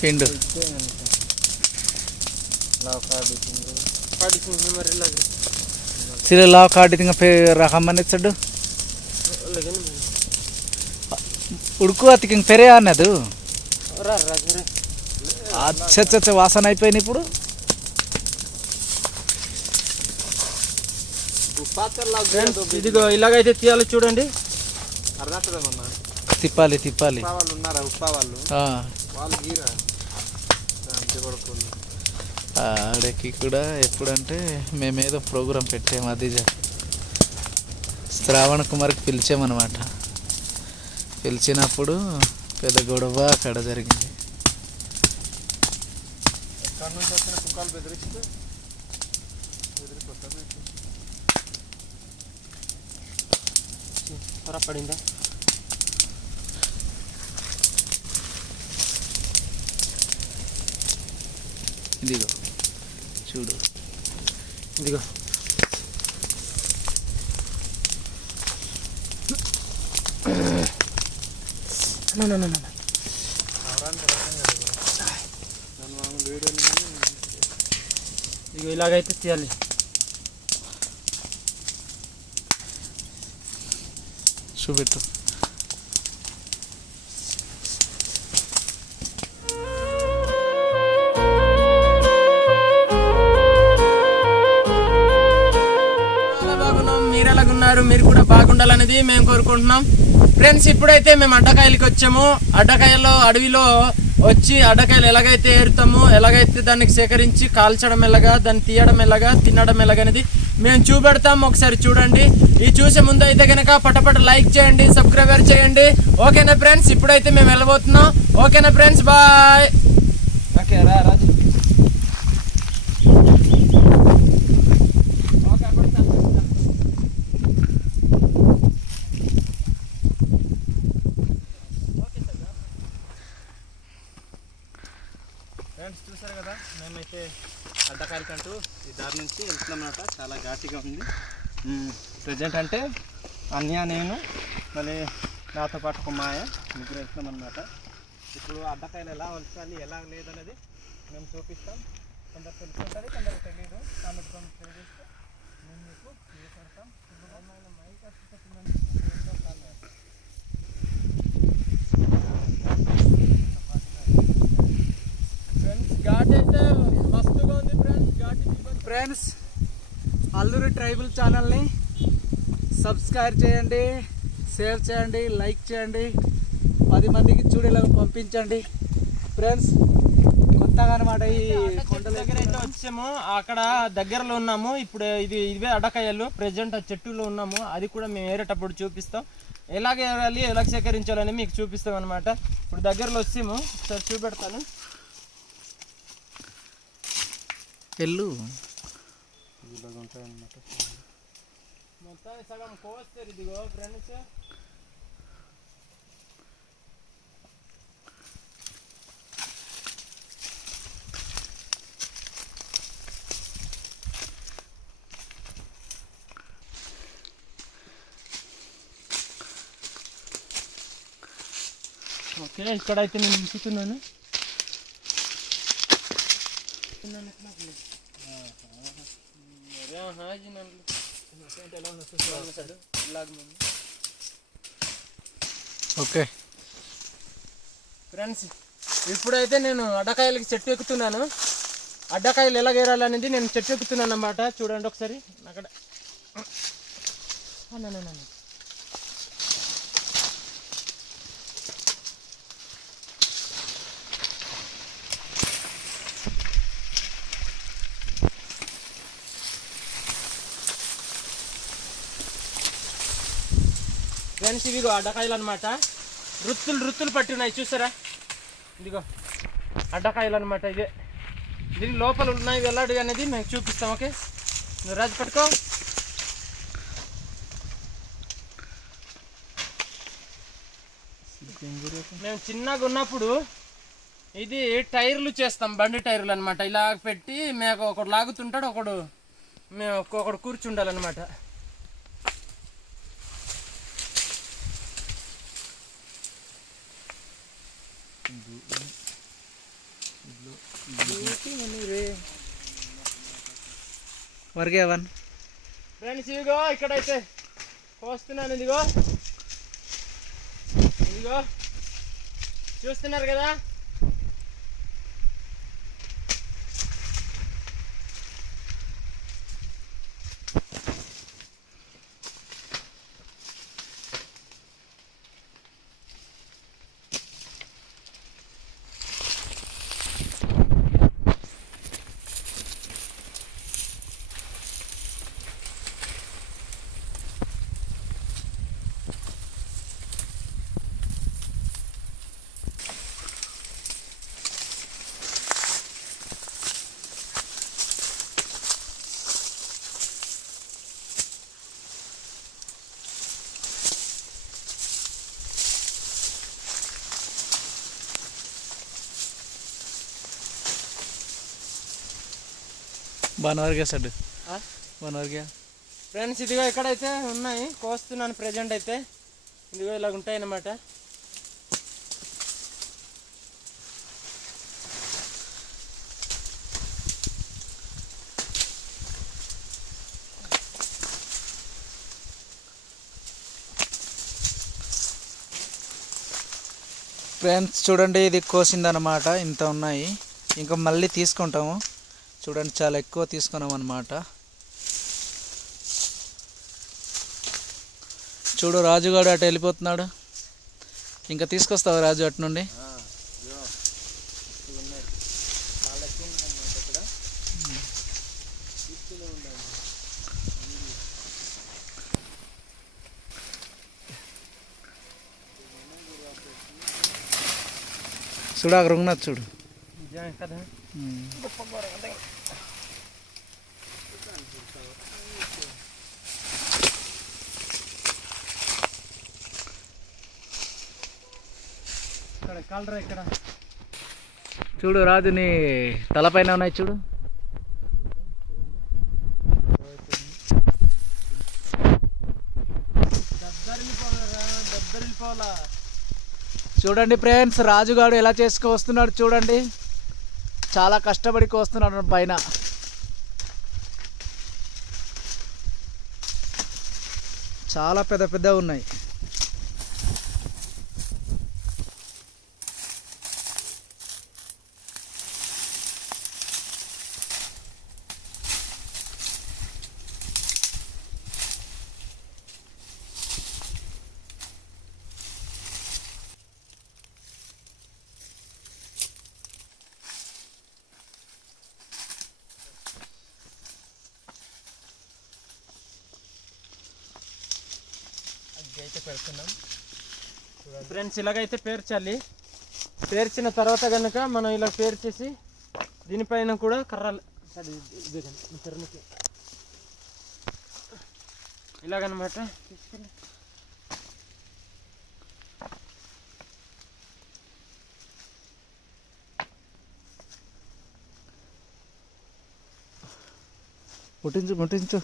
పిండు सिरे लाव काटी तिंग पे रखा मने चड्डू उड़कू अति किंग पेरे आने दू अच्छा अच्छा अच्छा वासन అయిపోయింది ఇప్పుడు ఇదిగో ఇలాగైతే తీయాలి చూడండి తిప్పాలి తిప్పాలి ఆడకి కూడా ఎప్పుడంటే మేమేదో ప్రోగ్రాం పెట్టాము అది శ్రావణ కుమార్కి పిలిచామన్నమాట. పిలిచినప్పుడు పెద్ద గొడవ అక్కడ జరిగింది. పడిందా ఇదిగో చూడు ఇదిగో ఇదిగో ఇలాగైతే తీయాలి. చూపెట్టు మీరు కూడా బాగుండాలనేది మేము కోరుకుంటున్నాం. ఫ్రెండ్స్ ఇప్పుడైతే మేము అడ్డకాయలకి వచ్చాము. అడ్డకాయలో అడవిలో వచ్చి అడ్డకాయలు ఎలాగైతే ఏరుతామో ఎలాగైతే దానికి సేకరించి కాల్చడం ఎలాగా దాన్ని తీయడం ఎలాగా తినడం ఎలాగనేది మేము చూపెడతాం. ఒకసారి చూడండి. ఈ చూసే ముందు అయితే కనుక పటపట లైక్ చేయండి, సబ్స్క్రైబర్ చేయండి. ఓకేనా ఫ్రెండ్స్? ఇప్పుడైతే మేము వెళ్ళబోతున్నాం. ఓకేనా ఫ్రెండ్స్? బాయ్. ఓకే రా రాజు. ఫ్రెండ్స్ చూసారు కదా, మేమైతే అడ్డకాయలకంటూ ఈ దారి నుంచి వెళ్తున్నాం అన్నమాట. చాలా ఘాటిగా ఉంది. ప్రజెంట్ అంటే అన్య, నేను, మళ్ళీ నాతో పాటు ఒక మాయ ముగ్గురు వెళ్తున్నాం అన్నమాట. ఇప్పుడు అడ్డకాయలు ఎలా వలచాలి ఎలా లేదనేది మేము చూపిస్తాం. కొందరు తెలుసుకుంటుంది, కొందరు తెలియదు. కాబట్టి తెలియజేస్తే మేము మీకు చూపెడతాం. ఫ్రెండ్స్ అల్లూరి ట్రైబల్ ఛానల్ని సబ్స్క్రైబ్ చేయండి, షేర్ చేయండి, లైక్ చేయండి, 10 మందికి చూడేలాగా పంపించండి. ఫ్రెండ్స్ కొత్తగా అనమాట ఈ కొండ దగ్గర అయితే వచ్చాము. అక్కడ దగ్గరలో ఉన్నాము. ఇప్పుడు ఇవే అడ్డకాయలు. ప్రజెంట్ ఆ చెట్టులో ఉన్నాము. అది కూడా మేము ఏరేటప్పుడు చూపిస్తాం. ఎలాగ ఏరాలి, ఎలాగ సేకరించాలని మీకు చూపిస్తాం అనమాట. ఇప్పుడు దగ్గరలో వచ్చాము. ఒకసారి చూపెడతాను. ఎల్లు ఉంటాయన్నమాట. మొత్తం సగం కోస్తారు. ఇదిగో ఫ్రెండ్స్ ఓకే. ఇక్కడైతే నేను ఉంచుతున్నాను. ఓకే ఫ్రెండ్స్ ఇప్పుడైతే నేను అడ్డకాయలకి చెట్టు ఎక్కుతున్నాను. అడ్డకాయలు ఎలా గేరాలనేది నేను చెట్టు ఎక్కుతున్నాను అన్నమాట. చూడండి ఒకసారి. అక్కడ ఫ్రెండ్స్ ఇవిగో అడ్డకాయలు అనమాట. రుత్తులు పట్టి ఉన్నాయి చూసారా. ఇదిగో అడ్డకాయలు అనమాట. ఇదే దీని లోపల ఉన్నాయి వెళ్ళాడు అనేది మేము చూపిస్తాం. ఓకే నువ్వు రాజు పట్టుకో. మేము చిన్నగా ఉన్నప్పుడు ఇది టైర్లు చేస్తాం, బండి టైర్లు అనమాట. ఇలా పెట్టి మేము ఒకడు లాగుతుంటాడు, ఒకడు కూర్చుండాలన్నమాట. వర్గేవన్ ఫ్రెండ్స్ ఇదిగో ఇక్కడైతే కోస్తున్నాను. ఇదిగో ఇదిగో చూస్తున్నారు కదా. బాగా సార్ బాగా ఫ్రెండ్స్ ఇదిగో ఇక్కడైతే ఉన్నాయి, కోస్తున్నాను ప్రజెంట్ అయితే. ఇదిగో ఇలాగ ఉంటాయి అన్నమాట. ఫ్రెండ్స్ చూడండి, ఇది కోసిందనమాట. ఇంత ఉన్నాయి, ఇంకా మళ్ళీ తీసుకుంటాము. చూడండి చాలా ఎక్కువ తీసుకున్నాం అన్నమాట. చూడు రాజుగాడు అటు వెళ్ళిపోతున్నాడు. ఇంకా తీసుకొస్తావు రాజు అటు నుండి? చూడు అక్కడ ఉన్నది చూడు. కదా ఇక్కడ కలరా ఇక్కడ చూడు రాజుని తలపైన ఉన్నాయి చూడు. చూడండి ఫ్రెండ్స్, రాజుగాడు ఎలా చేసుకు వస్తున్నాడు చూడండి. చాలా కష్టపడి కోస్తున్నాడు పైన. చాలా పెద్ద పెద్ద ఉన్నాయి. అయితే పెడుతున్నాం ఫ్రెండ్స్. ఇలాగైతే పేర్చాలి. పేర్చిన తర్వాత కనుక మనం ఇలా పేర్చేసి దీనిపైన కూడా కర్రలు ఇలాగనమాట తీసుకెళ్ళి ముట్టించు ముట్టించు.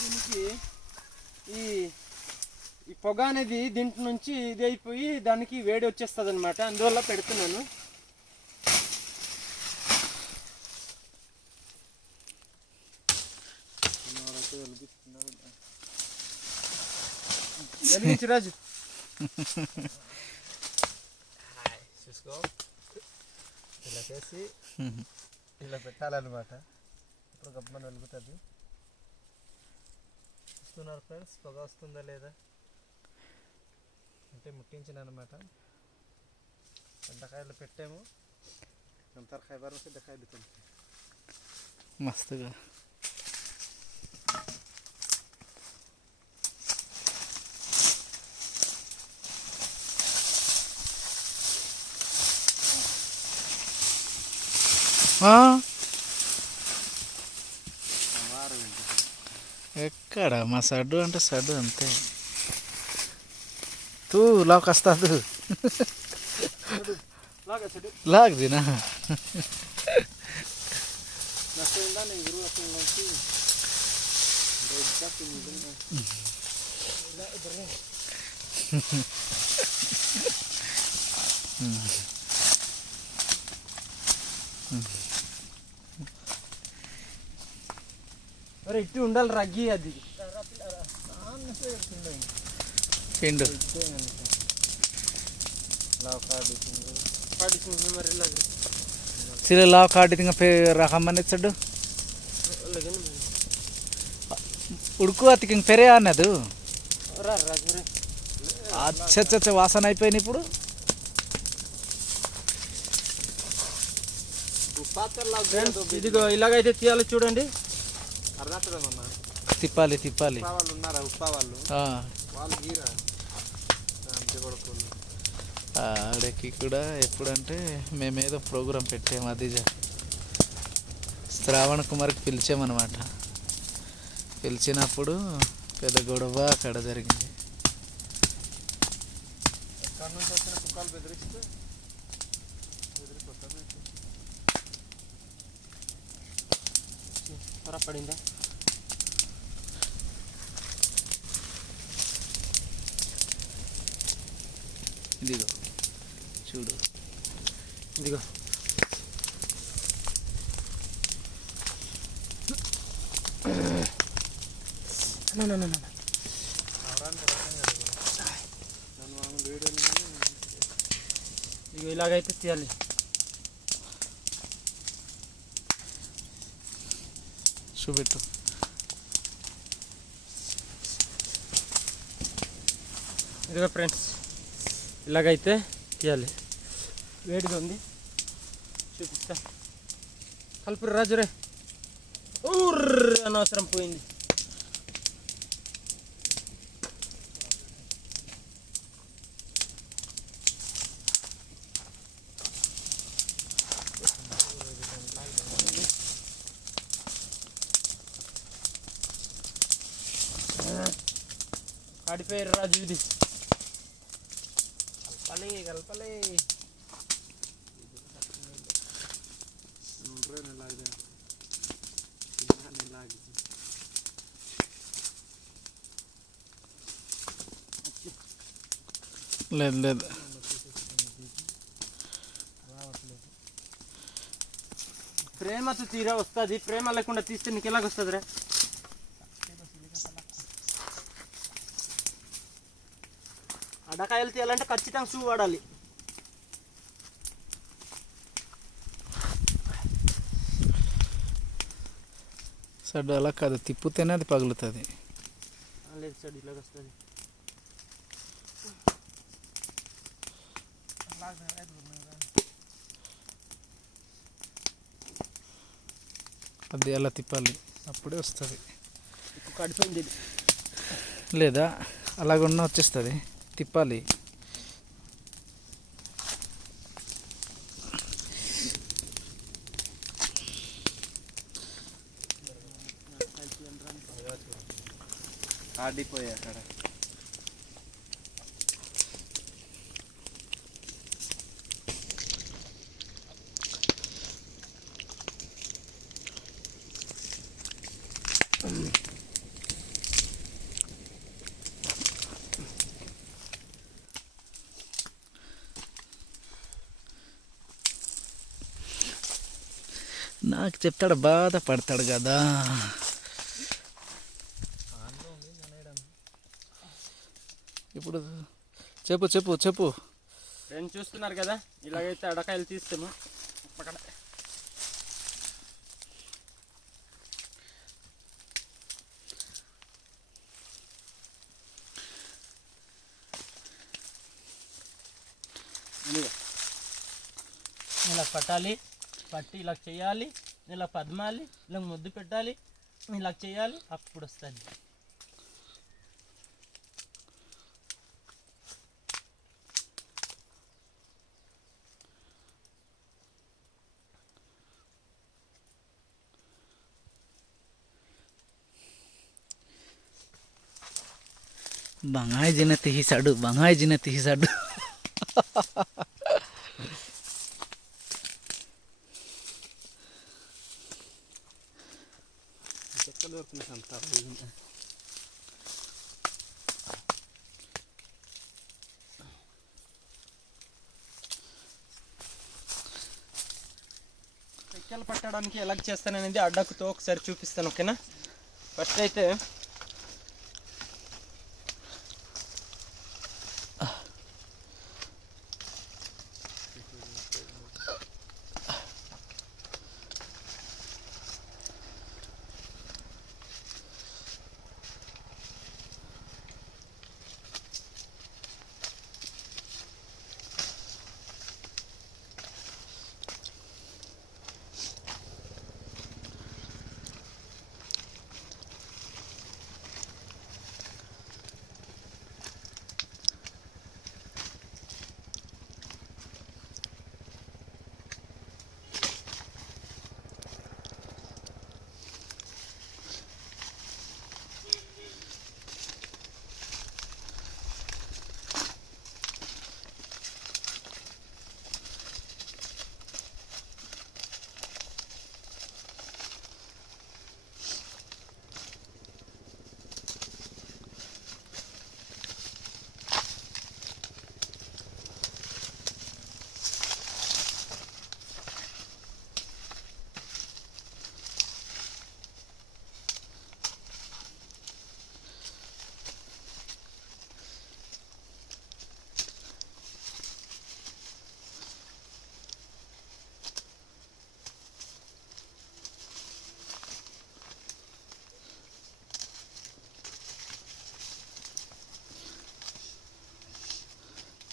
దీనికి ఈ పొగ అనేది దీంట్లో నుంచి ఇది అయిపోయి దానికి వేడి వచ్చేస్తుంది అనమాట. అందువల్ల పెడుతున్నాను. రాజు చూసుకో, ఇలా చేసి ఇలా పెట్టాలన్నమాట. ఇప్పుడు గబ్బని వెలుగుతుంది. చూస్తున్నారు ఫ్రెండ్స్, పొగ వస్తుందా లేదా అంటే ముట్టించిన అనమాట. బెండకాయలు పెట్టాము. అంతరకాయ బరసి బెండకాయలు మస్తుగా. ఎక్కడ మా సడ్డు అంటే సడ్డు అంతే. తూ లాక్ వస్తాదు లాక్ దినా మరి ఇటు ఉండాలి రగ్గి అది పిండు మరి సిల లాక్ ఆడితే రకమ్మని చెడ్డు ఉడుకు అతికి పెరే అన్నది అచ్చచ్చ వాసన అయిపోయింది ఇప్పుడు. ఇదిగో ఇలాగైతే తీయాలి చూడండి. తిప్పాలి తిప్పాలి. ఆడకి కూడా ఎప్పుడంటే మేమేదో ప్రోగ్రాం పెట్టాము, అది శ్రావణ కుమార్కి పిలిచామన్నమాట. పిలిచినప్పుడు పెద్ద గొడవ అక్కడ జరిగింది. పడిందా ఇదిగో చూడు, ఇదిగో ఇదిగో ఇలాగైతే తీయాలి. చూపెట్టు. ఇదిగో ఫ్రెండ్స్ ఇలాగైతే తీయాలి. వేడిగా ఉంది చూపిస్తా. కలుపురు రాజురే. ఊర్ర అనవసరం పోయింది. కాడిపోయారు రాజు. ఇది కలపాలి. లేదు లేదు ప్రేమతో తీరా వస్తుంది. ప్రేమ లేకుండా తీస్తే నీకు ఎలాగొస్తుంది రా? అడకాయలు తీయాలంటే ఖచ్చితంగా షూ వాడాలి. సడ్డు అలా కాదు, తిప్పుతేనే అది పగులుతుంది. లేదు సడ్ ఇలాగ వస్తుంది. అది అలా తిప్పాలి, అప్పుడే వస్తుంది. కడిపోయింది లేదా అలాగున్న వచ్చేస్తుంది. తిప్పాలి. ఆడిపోయా అక్కడ. నాకు చెప్తాడు, బాధపడతాడు కదా. ఇప్పుడు చెప్పు చెప్పు చెప్పు. ఫ్రెండ్స్ చూస్తున్నారు కదా, ఇలాగైతే అడకాయలు తీస్తాము. అక్కడ ఇలా పట్టాలి, పట్టి ఇలా చేయాలి. ఇలా పద్మాలి, ఇలా ముద్దు పెట్టాలి, ఇలా చేయాలి, అప్పుడు వస్తుంది. Bangay jina tihi sadu. పిక్కలు పట్టడానికి ఎలా చేస్తాననేది అడ్డకుతో ఒకసారి చూపిస్తాను, ఓకేనా? ఫస్ట్ అయితే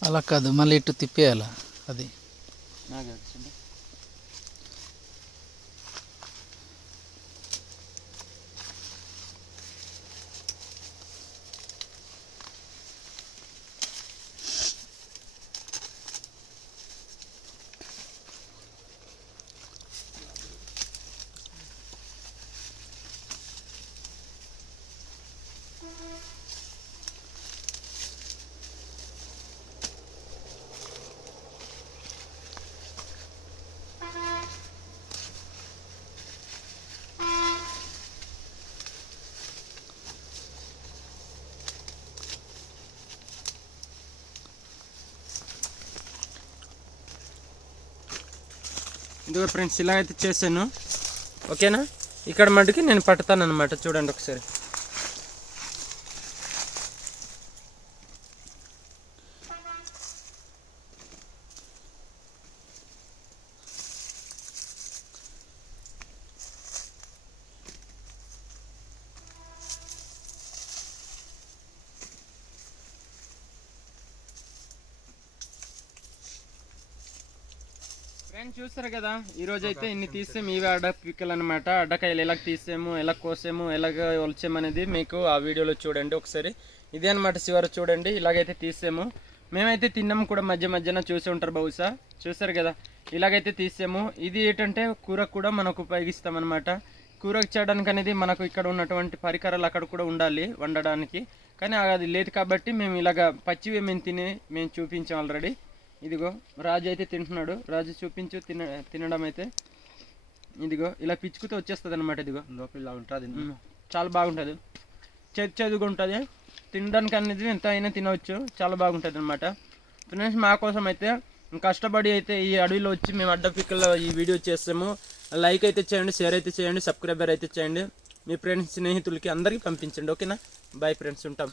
అలా కాదు, మళ్ళీ ఇటు తిప్పేయాల. అది ఇదిగో ఫ్రెండ్స్, ఇలా అయితే చేశాను, ఓకేనా? ఇక్కడ మటుకి నేను పట్టుతాను అనమాట. చూడండి ఒకసారి. ఫ్రెండ్స్ చూస్తారు కదా, ఈరోజు అయితే ఇన్ని తీసాము. ఇవి అడ్డ పిక్కలు అనమాట. అడ్డకాయలు ఎలా తీసాము, ఎలా కోసాము, ఎలాగ ఒలిచాము అనేది మీకు ఆ వీడియోలో చూడండి ఒకసారి. ఇదే అనమాట చివరి చూడండి. ఇలాగైతే తీసాము. మేమైతే తిన్నాము కూడా, మధ్య మధ్యన చూసి ఉంటారు బహుశా. చూస్తారు కదా, ఇలాగైతే తీసాము. ఇది ఏంటంటే కూరకు కూడా మనకు ఉపయోగిస్తాం అనమాట. కూరకు చేయడానికి అనేది మనకు ఇక్కడ ఉన్నటువంటి పరికరాలు అక్కడ కూడా ఉండాలి వండడానికి, కానీ అది లేదు కాబట్టి మేము ఇలాగ పచ్చివి మేము చూపించాం ఆల్రెడీ. ఇదిగో రాజు అయితే తింటున్నాడు. రాజు చూపించు తినడం అయితే. ఇదిగో ఇలా పిచ్చుకుతో వచ్చేస్తుంది అనమాట. ఇదిగో లోపల ఇలా ఉంటుంది, చాలా బాగుంటుంది, చెదుగా ఉంటుంది. తినడానికి అనేది ఎంత అయినా తినవచ్చు, చాలా బాగుంటుంది అనమాట. ఫ్రెండ్స్ మా కోసం అయితే కష్టపడి అయితే ఈ అడవిలో వచ్చి మేము అడ్డ పిక్కల్లో ఈ వీడియో చేస్తాము. లైక్ అయితే చేయండి, షేర్ అయితే చేయండి, సబ్స్క్రైబర్ అయితే చేయండి. మీ ఫ్రెండ్స్ స్నేహితులకి అందరికీ పంపించండి, ఓకేనా? బాయ్ ఫ్రెండ్స్, ఉంటాం.